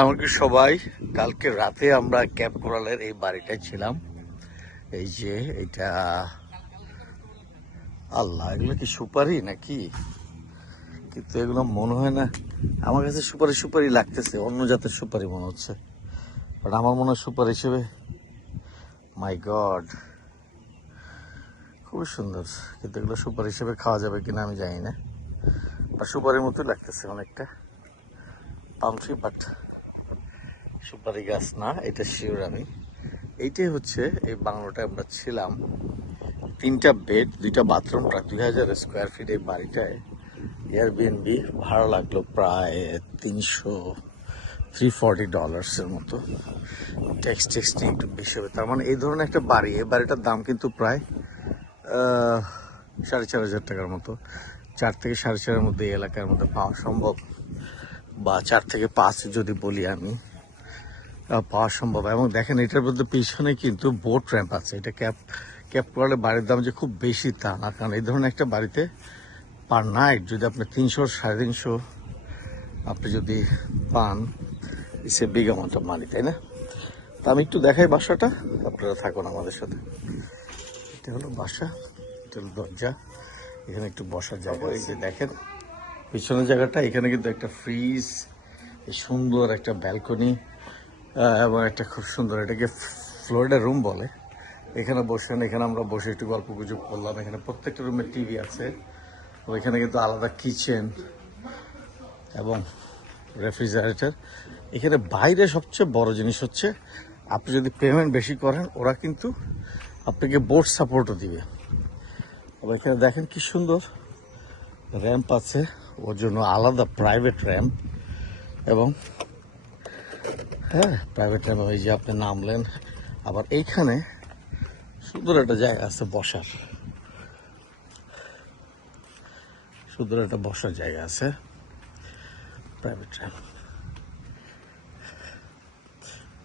আলাইকুম সবাই, কালকে রাতে আমরা ক্যাব কোরালের এই বাড়িটায় ছিলাম। এই যে এটা, আল্লাহ, এগুলো কি সুপারি নাকি? কিন্তু এগুলো মনে হয় না। আমার কাছে সুপারি সুপারি লাগতেছে, অন্য জাতের সুপারি মনে হচ্ছে। বাট আমার মনে হয় সুপারি হিসেবে মাই গড খুবই সুন্দর। কিন্তু এগুলো সুপারি হিসেবে খাওয়া যাবে কিনা আমি জানি না। বা সুপারির মতো লাগতেছে অনেকটা। পাম ট্রি বাট সুপারি গাছ না, এটা শিওর আমি। এইটাই হচ্ছে এই বাংলোটায় আমরা ছিলাম। তিনটা বেড দুইটা বাথরুম প্রায় দুই হাজার স্কোয়ার ফিট এই বাড়িটায়। এয়ারবিএনবি ভাড়া লাগল প্রায় তিনশো থ্রি ফর্টি ডলার্সের মতো। ট্যাক্স ট্যাক্স নিয়ে একটু বেশি হবে। তার মানে এই ধরনের একটা বাড়ি, এই বাড়িটার দাম কিন্তু প্রায় সাড়ে চার হাজার টাকার মতো। চার থেকে সাড়ে চারের মধ্যে এই এলাকার মধ্যে পাওয়া সম্ভব। বা চার থেকে পাঁচ যদি বলি আমি। পাওয়া সম্ভব। এবং দেখেন এটার মধ্যে পিছনে কিন্তু বোট র্যাম্প আছে। এটা ক্যাপ ক্যাপ করলে বাড়ির দাম যে খুব বেশি তা না। কারণ এই ধরনের একটা বাড়িতে পার নাইট যদি আপনি তিনশো সাড়ে তিনশো আপনি যদি পান it's a big amount of money তাই না? তা আমি একটু দেখাই বাসাটা। আপনারা থাকুন আমাদের সাথে। এটা হলো বাসা এটা হলো দরজা। এখানে একটু বসার জায়গা এই যে দেখেন পিছনের জায়গাটা এখানে কিন্তু একটা ফ্রিজ সুন্দর একটা ব্যালকনি এবং একটা খুব সুন্দর, এটাকে ফ্লোরিডা রুম বলে। এখানে বসেন, এখানে আমরা বসে একটু গল্প গুজব করলাম। এখানে প্রত্যেকটা রুমে টিভি আছে তো এখানে কিন্তু আলাদা কিচেন এবং রেফ্রিজারেটর। এখানে বাইরে সবচেয়ে বড় জিনিস হচ্ছে, আপনি যদি পেমেন্ট বেশি করেন, ওরা কিন্তু আপনাকে বোর্ড সাপোর্টও দিবে। আবার এখানে দেখেন কি সুন্দর র্যাম্প আছে, ওর জন্য আলাদা প্রাইভেট র্যাম্প এবং হ্যাঁ প্রাইভেট র্যাম্প ওই যে আপনি নামলেন। আবার এইখানে সুন্দর একটা জায়গা আছে বসার। সুন্দর একটা বসার জায়গা আছে। প্রাইভেট র্যাম্প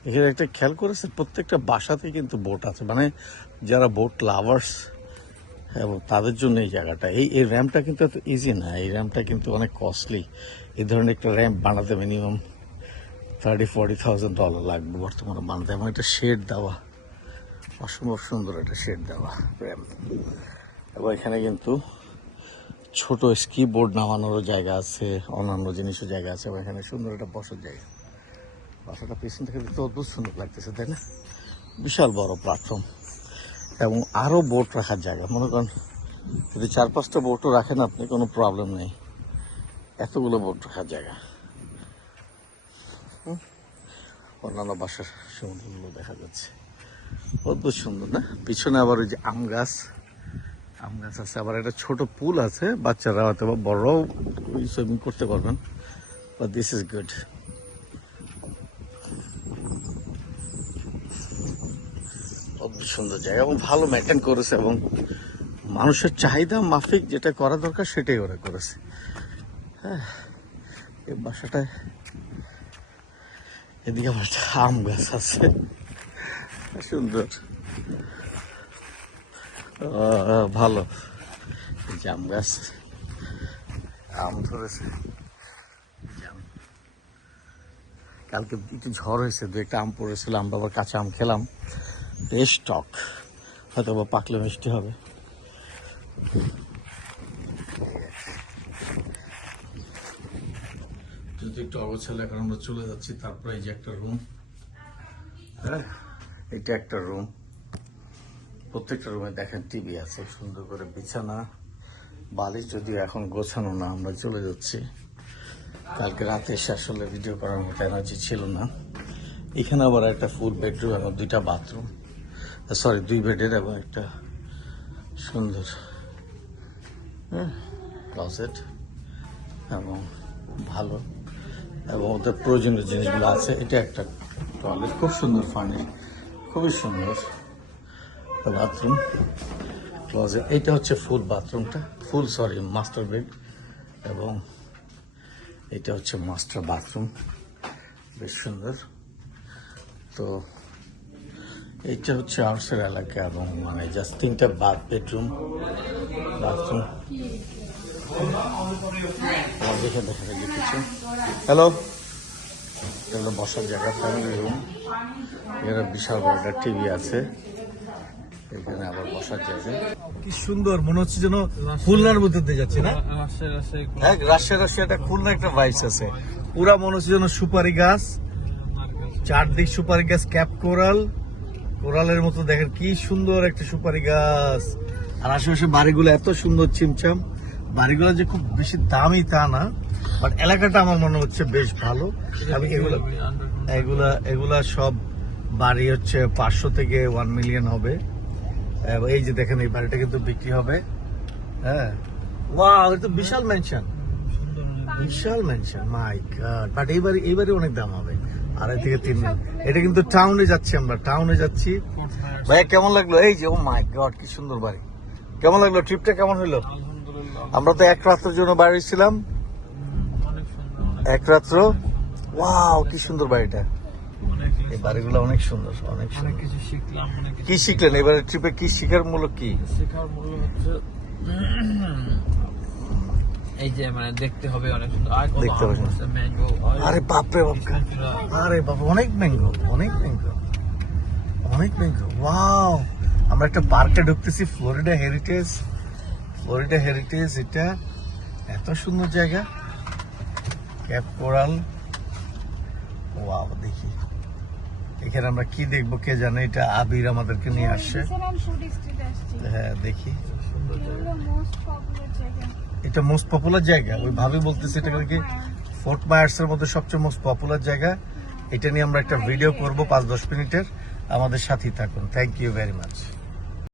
এখানে একটা খেয়াল করেছে প্রত্যেকটা বাসাতে কিন্তু বোট আছে। মানে যারা বোট লাভার্স এবং তাদের জন্য এই জায়গাটা। এই এই র্যাম্পটা কিন্তু এত ইজি না। এই র্যাম্পটা কিন্তু অনেক কস্টলি এই ধরনের একটা র্যাম্প বানাতে minimum thirty forty thousand dollar লাগবে বর্তমানে বানাতে এবং এটা শেড দেওয়া অসম্ভব সুন্দর একটা শেড দেওয়া র্যাম্প এবং এখানে কিন্তু ছোট স্কি বোর্ড নামানোরও জায়গা আছে, অন্যান্য জিনিসও জায়গা আছে এবং এখানে সুন্দর একটা বসার জায়গা। বাসাটা পেছন থেকে দেখতে অদ্ভুত সুন্দর লাগতেছে, তাই না? বিশাল বড় প্ল্যাটফর্ম এবং আরও বোট রাখার জায়গা। মনে করেন, যদি চার পাঁচটা বোটও রাখেন, আপনি কোনো প্রবলেম নেই। এতগুলো বোট রাখার জায়গা। অন্যান্য বাসার সমুদ্রগুলো দেখা যাচ্ছে। অদ্ভুত সুন্দর, না? পিছনে আবার ওই যে আম গাছ। আম গাছ আছে, আবার একটা ছোট পুল আছে, বাচ্চারা হয়তো বা বড়রাও সুইমিং করতে পারবেন। বা দিস ইজ গুড সুন্দর জায়গা এবং ভালো মেনটেন করেছে এবং মানুষের চাহিদা মাফিক যেটা করা দরকার সেটাই ওরা করেছে। হ্যাঁ এই বাসাটায় এদিকে আমার একটা আম গাছ আছে। সুন্দর। ভালো। জাম গাছ। আম ধরেছে। আম। কালকে একটু ঝড় হয়েছে, দু একটা আম পড়েছিল আমরা আবার কাঁচা আম খেলাম। বেশ টক। হয়তো বা পাকলে মিষ্টি হবে। একটু অগোছালো, এখন আমরা চলে যাচ্ছি, তারপরে এই যে একটা রুম হ্যাঁ এটা একটা রুম প্রত্যেকটা রুমে দেখেন টিভি আছে, সুন্দর করে বিছানা। বালিশ যদিও এখন গোছানো না, আমরা চলে যাচ্ছি। কালকে রাতে এসে আসলে ভিডিও করার মতো এনার্জি ছিল না। এখানে আবার একটা ফুল বেডরুম এবং দুইটা বাথরুম সরি দুই বেডের এবং একটা সুন্দর ক্লসেট এবং ভালো। এবং ওদের প্রয়োজনীয় জিনিসগুলো আছে। এটা একটা টয়লেট খুব সুন্দর ফার্নিশ খুবই সুন্দর। বাথরুম ক্লজেট এইটা হচ্ছে ফুল বাথরুমটা ফুল সরি মাস্টার বেড এবং এটা হচ্ছে মাস্টার বাথরুম বেশ সুন্দর। তো এইটা হচ্ছে আউটসাইড এলাকা এবং মানে জাস্ট তিনটা বাথ বেডরুম বাথরুম দেখে দেখা দেখি কিছু হ্যালো এটা হলো বসার জায়গা ফ্যামিলি রুম এখানে বিশাল বড় একটা টিভি আছে। এখানে আবার বসার জায়গা। কি সুন্দর মনে হচ্ছে যেন খুলনার মধ্যে দিয়ে যাচ্ছে না? হ্যাঁ রাশিয়া রাশিয়া একটা খুলনা একটা ভাইস আছে। পুরা মনে হচ্ছে যেন সুপারি গাছ। চারদিক সুপারি গাছ ক্যাপ কোরাল। কোরালের মতো দেখেন কি সুন্দর একটা সুপারি গাছ। আর আশেপাশে বাড়িগুলো এত সুন্দর চিমচাম। বাড়িগুলো যে খুব বেশি দামি তা না বাট এলাকাটা আমার মনে হচ্ছে বেশ ভালো। আমি এগুলো এগুলা এগুলা সব বাড়ি হচ্ছে পাঁচশো থেকে ওয়ান মিলিয়ন হবে। এবং এই যে দেখেন এই বাড়িটা কিন্তু বিক্রি হবে। হ্যাঁ। ওয়াও এটা তো বিশাল মেনশন বিশাল মেনশন মাই গড বাট এইবারে এইবারে অনেক দাম হবে। আড়াই থেকে তিন মিলিয়ন। এটা কিন্তু টাউনে যাচ্ছি আমরা টাউনে যাচ্ছি। ভাইয়া কেমন লাগল? এই যে ও মাই গড কি সুন্দর বাড়ি। কেমন লাগল? ট্রিপটা কেমন হলো? আমরা তো এক রাত্রের জন্য বাড়ি ছিলাম। এক রাত্র? ওয়াও কি সুন্দর বাড়িটা। এই বাড়িগুলো অনেক সুন্দর অনেক অনেক সুন্দর। কিছু শিখলাম কি শিখলেন? এবারে ট্রিপে কি শিখার মূলক কি? শেখার মূল্য হচ্ছে এই যে মানে দেখতে হবে অনেক সুন্দর। আর কত দেখতে হবে। ম্যাঙ্গো আরে বাপ। আরে অনেক ম্যাঙ্গো অনেক ম্যাঙ্গো অনেক ম্যাঙ্গো ওয়াও। আমরা একটা পার্কে ঢুকতেছি ফ্লোরিডা হেরিটেজ ফ্লোরিডা হেরিটেজ এটা এত সুন্দর জায়গা। ক্যাপ কোরাল ওয়াও দেখি। এখানে আমরা কি দেখব কে জানে এটা আবির আমাদেরকে নিয়ে আসছে। স্ট্রিট আসছি। হ্যাঁ দেখি। এটা মোস্ট পপুলার জায়গা। ওই ভাবি বলতেছে এটা কি ফোর্ট মায়ার্স এর মধ্যে সবচেয়ে মোস্ট পপুলার জায়গা। এটা নিয়ে আমরা একটা ভিডিও করব পাঁচ দশ মিনিটের। আমাদের সাথেই থাকুন। Thank you very much